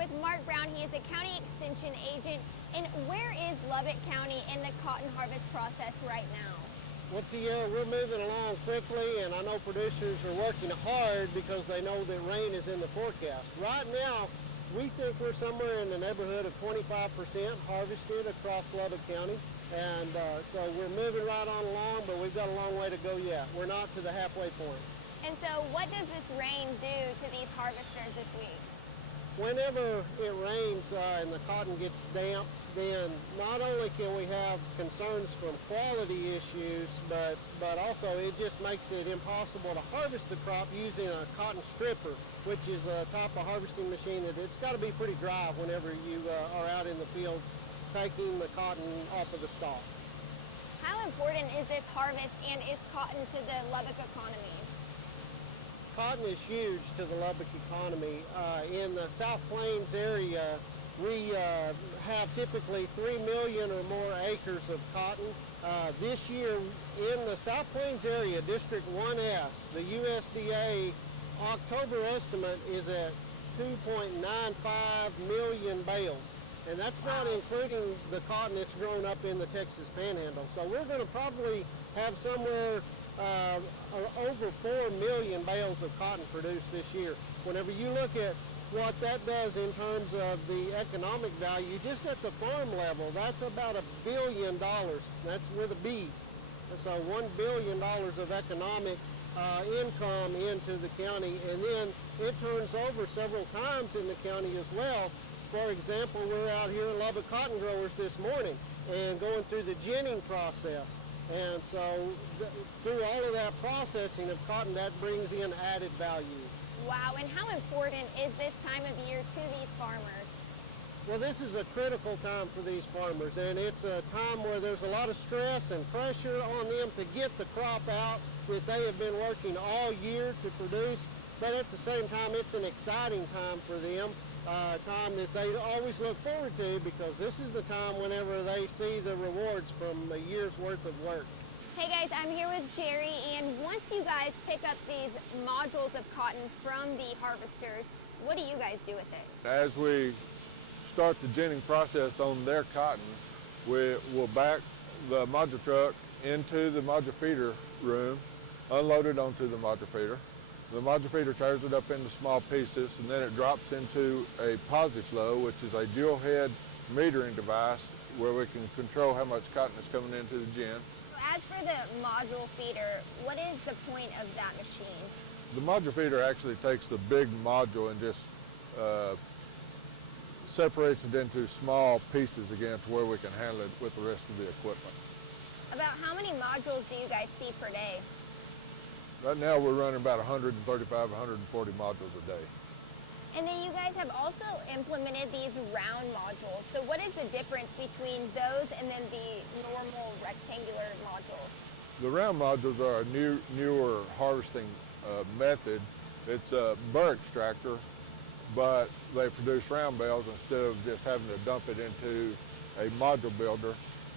with Mark Brown. He is a county extension agent. And where is Lubbock County in the cotton harvest process right now? Well, Tierra, we're moving along quickly, and I know producers are working hard because they know that rain is in the forecast. Right now, we think we're somewhere in the neighborhood of 25% harvested across Lubbock County. And so we're moving right on along, but we've got a long way to go yet. We're not to the halfway point. And so what does this rain do to these harvesters this week? Whenever it rains and the cotton gets damp, then not only can we have concerns from quality issues, but also it just makes it impossible to harvest the crop using a cotton stripper, which is a type of harvesting machine that it's got to be pretty dry whenever you are out in the fields taking the cotton off of the stalk. How important is this harvest, and is cotton to the Lubbock economy? Cotton is huge to the Lubbock economy. In the South Plains area, we have typically 3 million or more acres of cotton. This year in the South Plains area, District 1S, the USDA October estimate is at 2.95 million bales. And that's not including the cotton that's grown up in the Texas Panhandle. So we're going to probably have somewhere over 4 million bales of cotton produced this year. Whenever you look at what that does in terms of the economic value, just at the farm level, that's about $1 billion. That's with a B. So $1 billion of economic income into the county, and then it turns over several times in the county as well. For example, we're out here in Lubbock Cotton Growers this morning and going through the ginning process. And so through all of that processing of cotton, that brings in added value. Wow, and how important is this time of year to these farmers? Well, this is a critical time for these farmers, and it's a time where there's a lot of stress and pressure on them to get the crop out that they have been working all year to produce. But at the same time, it's an exciting time for them. Time that they always look forward to, because this is the time whenever they see the rewards from a year's worth of work. Hey guys, I'm here with Jerry, and once you guys pick up these modules of cotton from the harvesters, what do you guys do with it? As we start the ginning process on their cotton, we will back the module truck into the module feeder room, unload it onto the module feeder. The module feeder tears it up into small pieces, and then it drops into a PreCleaning, which is a dual head metering device where we can control how much cotton is coming into the gin. As for the module feeder, what is the point of that machine? The module feeder actually takes the big module and just separates it into small pieces again to where we can handle it with the rest of the equipment. About how many modules do you guys see per day? Right now we're running about 135, 140 modules a day. And then you guys have also implemented these round modules. So what is the difference between those and then the normal rectangular modules? The round modules are a newer harvesting method. It's a burr extractor, but they produce round bales instead of just having to dump it into a module builder.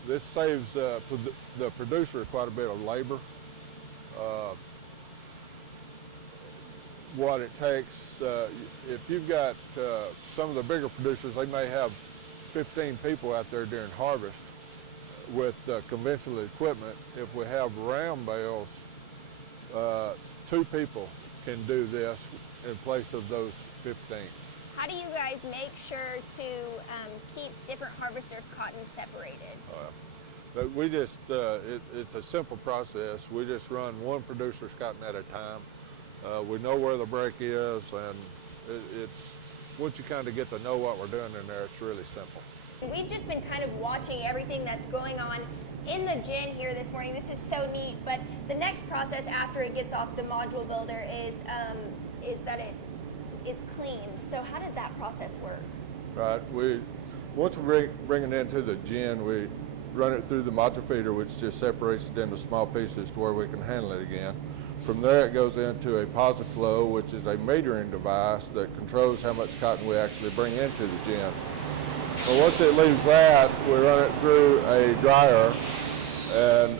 This saves the producer quite a bit of labor. What it takes, if you've got some of the bigger producers, they may have 15 people out there during harvest with conventional equipment. If we have round bales, 2 people can do this in place of those 15. How do you guys make sure to keep different harvesters' cotton separated? But we just, it's a simple process. We just run one producer's cotton at a time. We know where the break is, and it's once you kind of get to know what we're doing in there, it's really simple. We've just been kind of watching everything that's going on in the gin here this morning. This is so neat, but the next process after it gets off the module builder is that it is cleaned. So how does that process work? Right. Once we bring it into the gin, we run it through the module feeder, which just separates it into small pieces to where we can handle it again. From there, it goes into a PreCleaning, which is a metering device that controls how much cotton we actually bring into the gin. But once it leaves that, we run it through a dryer, and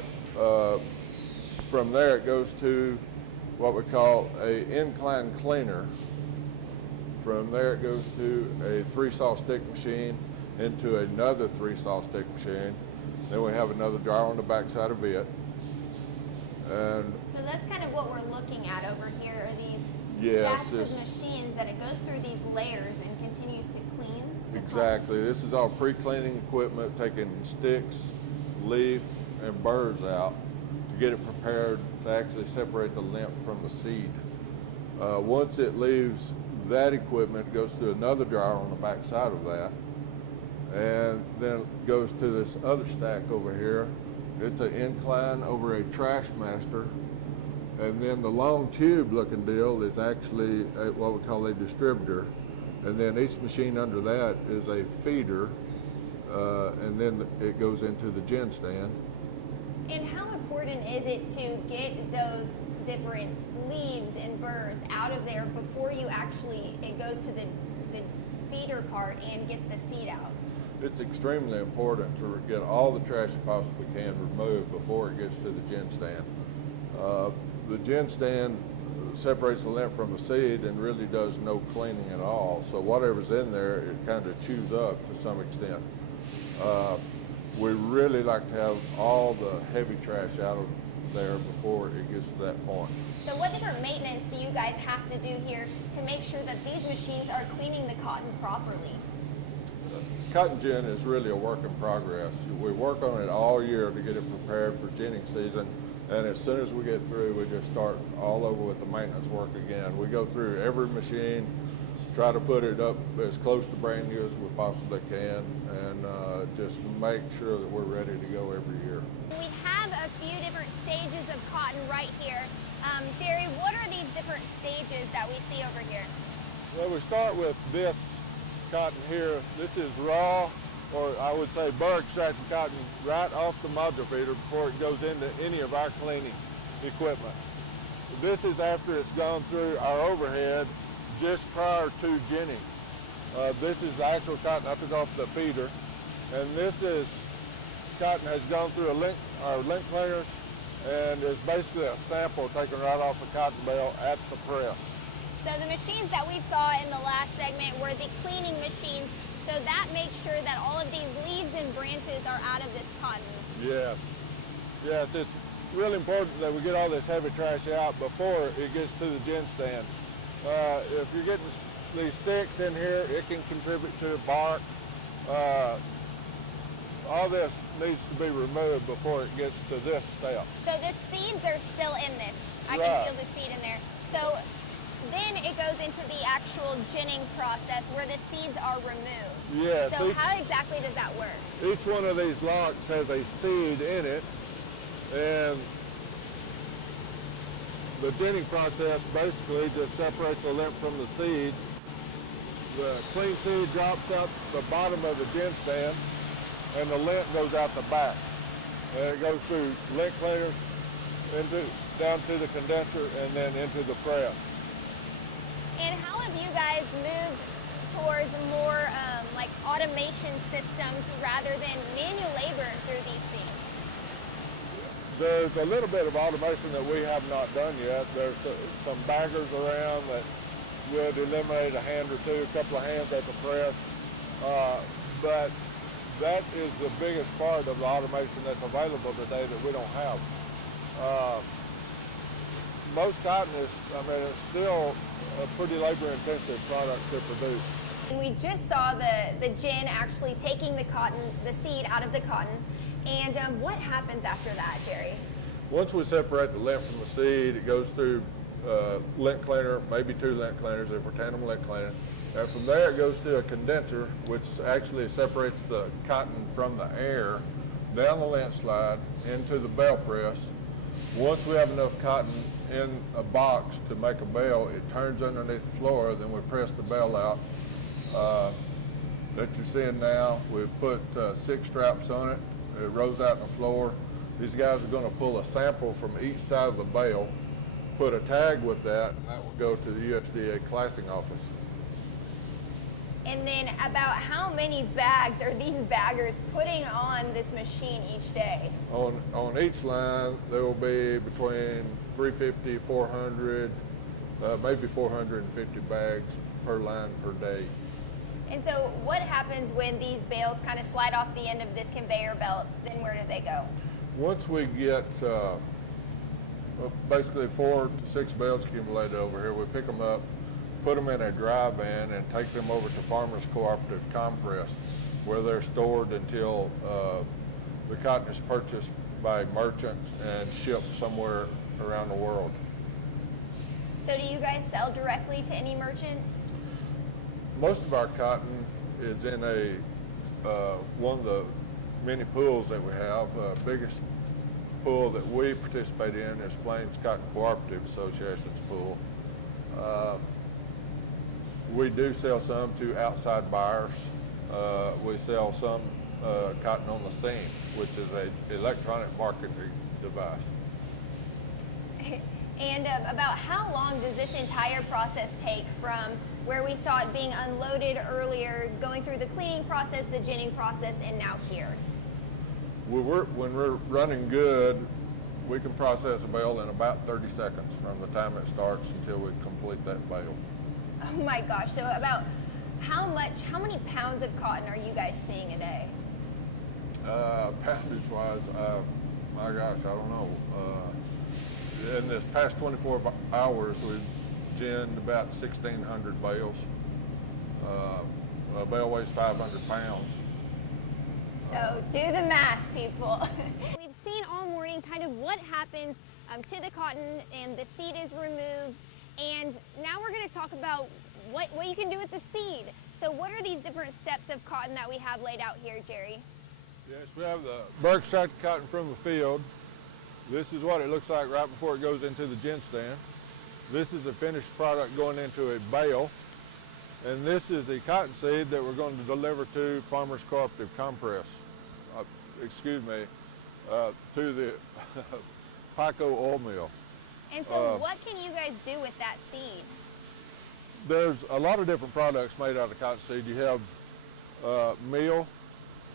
from there it goes to what we call an incline cleaner From there it goes to a 3-saw stick machine into another 3-saw stick machine. Then we have another dryer on the backside of it. And so that's kind of what we're looking at over here, are these yes, stacks of machines that it goes through these layers and continues to clean the exactly. This is all pre-cleaning equipment, taking sticks, leaf, and burrs out to get it prepared to actually separate the lint from the seed. Once it leaves that equipment, it goes to another dryer on the back side of that, and then it goes to this other stack over here. It's an incline over a trash master, and then the long tube looking deal is actually what we call a distributor, and then each machine under that is a feeder, and then it goes into the gin stand. And how important is it to get those different leaves and burrs out of there before you actually, it goes to the feeder part and gets the seed out? It's extremely important to get all the trash you possibly can removed before it gets to the gin stand. The gin stand separates the lint from the seed and really does no cleaning at all. So whatever's in there, it kind of chews up to some extent. We really like to have all the heavy trash out of there before it gets to that point. So what different maintenance do you guys have to do here to make sure that these machines are cleaning the cotton properly? Cotton gin is really a work in progress. We work on it all year to get it prepared for ginning season, and as soon as we get through, we just start all over with the maintenance work again. We go through every machine, try to put it up as close to brand new as we possibly can, and just make sure that we're ready to go every year. We have a few different stages of cotton right here. Jerry, what are these different stages that we see over here? Well, we start with this cotton here. This is raw, or I would say burr extracted cotton, right off the module feeder before it goes into any of our cleaning equipment. This is after it's gone through our overhead just prior to ginning. This is the actual cotton I took off the feeder, and this is cotton has gone through our lint cleaners, and is basically a sample taken right off the cotton bale at the press. So the machines that we saw in the last segment were the cleaning machines, so that makes sure that all of these leaves and branches are out of this cotton. Yes. Yes, it's really important that we get all this heavy trash out before it gets to the gin stand. If you're getting these sticks in here, it can contribute to bark. All this needs to be removed before it gets to this step. So the seeds are still in this. I Right. can feel the seed in there. So then it goes into the actual ginning process where the seeds are removed. Yes. So how exactly does that work? Each one of these locks has a seed in it, and the ginning process basically just separates the lint from the seed. The clean seed drops out the bottom of the gin stand, and the lint goes out the back. And it goes through lint cleaners, down to the condenser, and then into the press. And how have you guys moved towards more like automation systems rather than manual labor through these things? There's a little bit of automation that we have not done yet. There's some baggers around that would eliminate a hand or two, a couple of hands at the press. But that is the biggest part of the automation that's available today that we don't have. Most cotton is, it's still a pretty labor-intensive product to produce. And we just saw the gin actually taking the cotton, the seed out of the cotton. And what happens after that, Jerry? Once we separate the lint from the seed, it goes through lint cleaner, maybe 2 lint cleaners if we're tandem lint cleaning. And from there it goes to a condenser, which actually separates the cotton from the air, down the lint slide, into the bale press. Once we have enough cotton in a box to make a bale, it turns underneath the floor, then we press the bale out. That you're seeing now, we put 6 straps on it. It rolls out on the floor. These guys are going to pull a sample from each side of the bale, put a tag with that, and that will go to the USDA classing office. And then about how many bags are these baggers putting on this machine each day? On each line, there will be between 350, 400, maybe 450 bags per line per day. And so what happens when these bales kind of slide off the end of this conveyor belt? Then where do they go? Once we get basically 4 to 6 bales accumulated over here, we pick them up, put them in a dry van, and take them over to Farmers Cooperative Compress, where they're stored until the cotton is purchased by merchants and shipped somewhere around the world. So do you guys sell directly to any merchants? Most of our cotton is in one of the many pools that we have. Biggest pool that we participate in is Plains Cotton Cooperative Association's pool. We do sell some to outside buyers. We sell some cotton on the seam, which is an electronic marketing device. And about how long does this entire process take from where we saw it being unloaded earlier, going through the cleaning process, the ginning process, and now here? When we're running good, we can process a bale in about 30 seconds from the time it starts until we complete that bale. Oh my gosh, so about how many pounds of cotton are you guys seeing a day? Poundage-wise, my gosh, I don't know. In this past 24 hours, we've ginned about 1,600 bales. A bale weighs 500 pounds. So do the math, people. We've seen all morning kind of what happens to the cotton, and the seed is removed. And now we're going to talk about what you can do with the seed. So what are these different steps of cotton that we have laid out here, Jerry? Yes, we have the bird extracted cotton from the field. This is what it looks like right before it goes into the gin stand. This is a finished product going into a bale. And this is a cotton seed that we're going to deliver to Farmers Cooperative Compress. To the Pico oil mill. And so what can you guys do with that seed? There's a lot of different products made out of cotton seed. You have meal,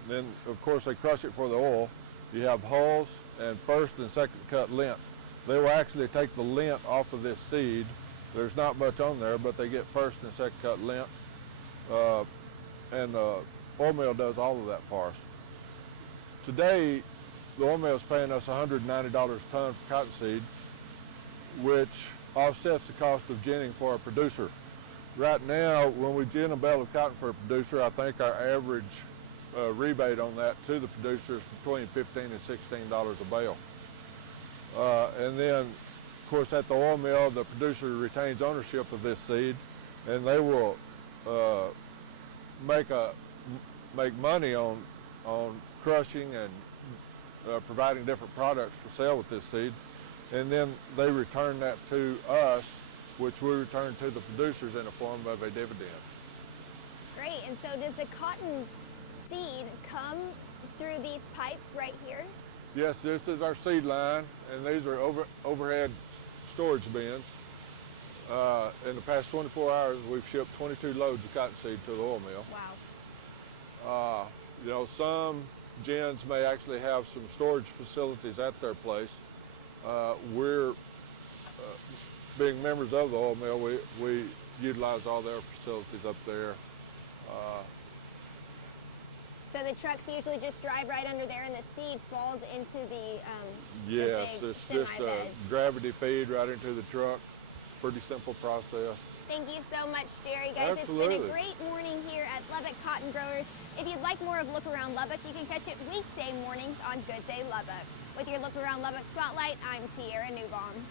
then of course they crush it for the oil. You have hulls and first and second cut lint. They will actually take the lint off of this seed. There's not much on there, but they get first and second cut lint. And the oil mill does all of that for us. Today, the oil mill is paying us $190 a ton for cottonseed, which offsets the cost of ginning for a producer. Right now, when we gin a bale of cotton for a producer, I think our average rebate on that to the producer is between $15 and $16 a bale. And then, of course, at the oil mill, the producer retains ownership of this seed, and they will make money on crushing and providing different products for sale with this seed. And then they return that to us, which we return to the producers in the form of a dividend. Great, and so does the cotton seed come through these pipes right here? Yes, this is our seed line, and these are overhead storage bins. In the past 24 hours, we've shipped 22 loads of cottonseed to the oil mill. Wow. Some gins may actually have some storage facilities at their place. We're being members of the oil mill, we utilize all their facilities up there. So the trucks usually just drive right under there and the seed falls into the Yes, the big it's just a semi-bed. gravity feed right into the truck. Pretty simple process. Thank you so much, Jerry. Guys, Absolutely. It's been a great morning here at Lubbock Cotton Growers. If you'd like more of Look Around Lubbock, you can catch it weekday mornings on Good Day Lubbock. With your Look Around Lubbock Spotlight, I'm Tierra and Gin Manager.